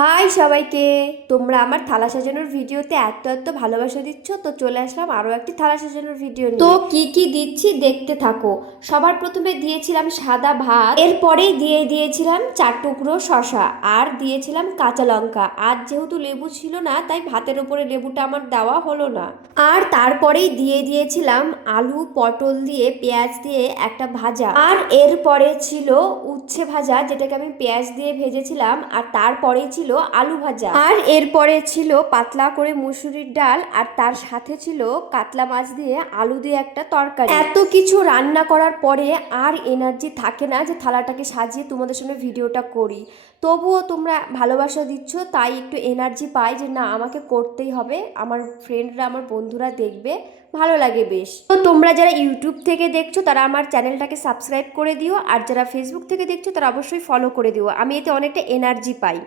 High সবাইকে। তোমরা আমার থালা সাজানোর ভিডিওতে এত এত ভালোবাসা দিচ্ছ, তো চলে আসলাম আরও একটি থালা সাজানোর ভিডিও নিয়ে। তো কি কি দিচ্ছি দেখতে থাকো। সবার প্রথমে দিয়েছিলাম সাদা ভাত, এরপরেই দিয়ে দিয়েছিলাম 4 টুকরো শশা, আর দিয়েছিলাম কাঁচা লঙ্কা। আর যেহেতু লেবু ছিল না, তাই ভাতের উপরে লেবুটা আমার দেওয়া হলো না। আর তারপরেই দিয়ে দিয়েছিলাম আলু পটল দিয়ে পেঁয়াজ দিয়ে একটা ভাজা, আর এরপরে ছিল উচ্ছে ভাজা, যেটাকে আমি পেঁয়াজ দিয়ে ভেজেছিলাম। আর তারপরেই ছিল আলু ভাজা, আর এরপরে ছিল পাতলা করে মুসুরির ডাল, আর তার সাথে ছিল কাতলা মাছ দিয়ে আলু দিয়ে একটা তরকারি। এত কিছু রান্না করার পরে আর এনার্জি থাকে না যে থালাটাকে সাজিয়ে তোমাদের সামনে ভিডিওটা করি। তবুও তোমরা ভালোবাসা দিচ্ছ, তাই একটু এনার্জি পাই যে না, আমাকে করতেই হবে, আমার ফ্রেন্ডরা আমার বন্ধুরা দেখবে, ভালো লাগে বেশ। তো তোমরা যারা ইউটিউব থেকে দেখছো তারা আমার চ্যানেলটাকে সাবস্ক্রাইব করে দিও, আর যারা ফেসবুক থেকে দেখছো তারা অবশ্যই ফলো করে দিও, আমি এতে অনেকটা এনার্জি পাই।